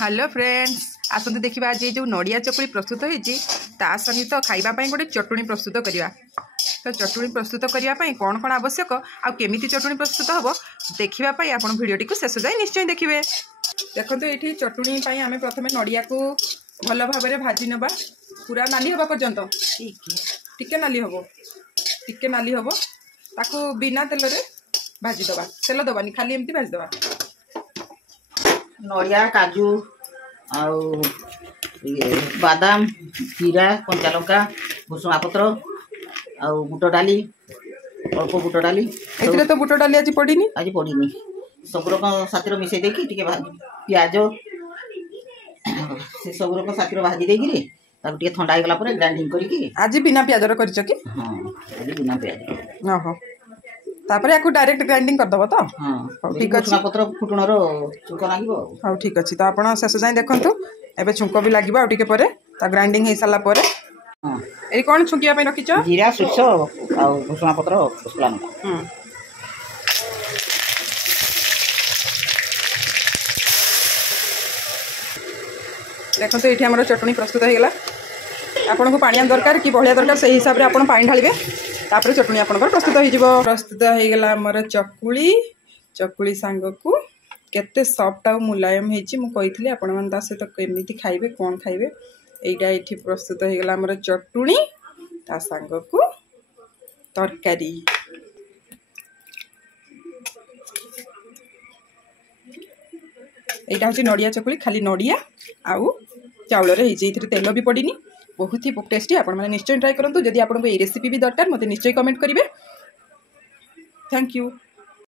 Hello friends आसते देखा आज जो नड़िया चकुली प्रस्तुत होती सहित खावाई गोटे चटुणी प्रस्तुत करवा। तो चटुणी प्रस्तुत करने कौन कौन आवश्यक आमि चटुणी प्रस्तुत हम देखापी आप भिडटी को शेष जाए निश्चय देखिए। देखो ये चटुणी आम प्रथम नड़िया को भल भाव में भाजी नवा पूरा नाली हवा पर्यंत टिके नाली हम टिके नाली हम ताकू बिना तेल भाजीदवा तेल दबानी खाली एमती भाजीदवा। नड़िया काजू बादाम जीरा कंचा लंका भुसुंगा पत्र बुट डाली अल्प बुट डाली तो बुट डाली आज पड़ीनी सब रक साथी मिसई देकी पियाज से सब रक साथी भाजी देकी ठंडा हो गला ग्राइंडिंग करके आज बिना प्याज कर बिना प्याज ओहो तापर याकू डायरेक्ट ग्राइंडिंग कर दबो तो हां ठीक अछि। पत्र फुटण रो छुंक लागिबो हां ठीक अछि। तो आपण शेष जाय देखंतु एबे छुंक भी लागिबो आ टिके परे ता ग्राइंडिंग हे साला परे हां एई कोन छुंकिया पे रखिचो जीरा सुसो आ भुसुंगा पत्र फुसला देखो ये आम चटनी प्रस्तुत हो गला। आपन को पानिया दरकार कि बढ़िया दरकार से हिसाब से आपन पानी ढालिबे तापर चटनी आपन प्रस्तुत हो प्रस्तुत हो गला हमर चकुली चकुली सांग को केते सॉफ्ट आ मुलायम हेची मु कहितली आपन मन ता से तो केमिति खाइबे कोन खाइबे एइटा एठी प्रस्तुत हो गला हमर चटनी ता सांग को तरकारी। एइटा होची नड़िया चकुली खाली नड़िया आउ चाउल रे हिजे इथरे तेल भी पड़ीनी बहुत ही टेस्टी। आपण माने निश्चय ट्राई करंतु। जदि आपन को ए रेसिपी भी दरकार मते निश्चय कमेंट करिवे। Thank you.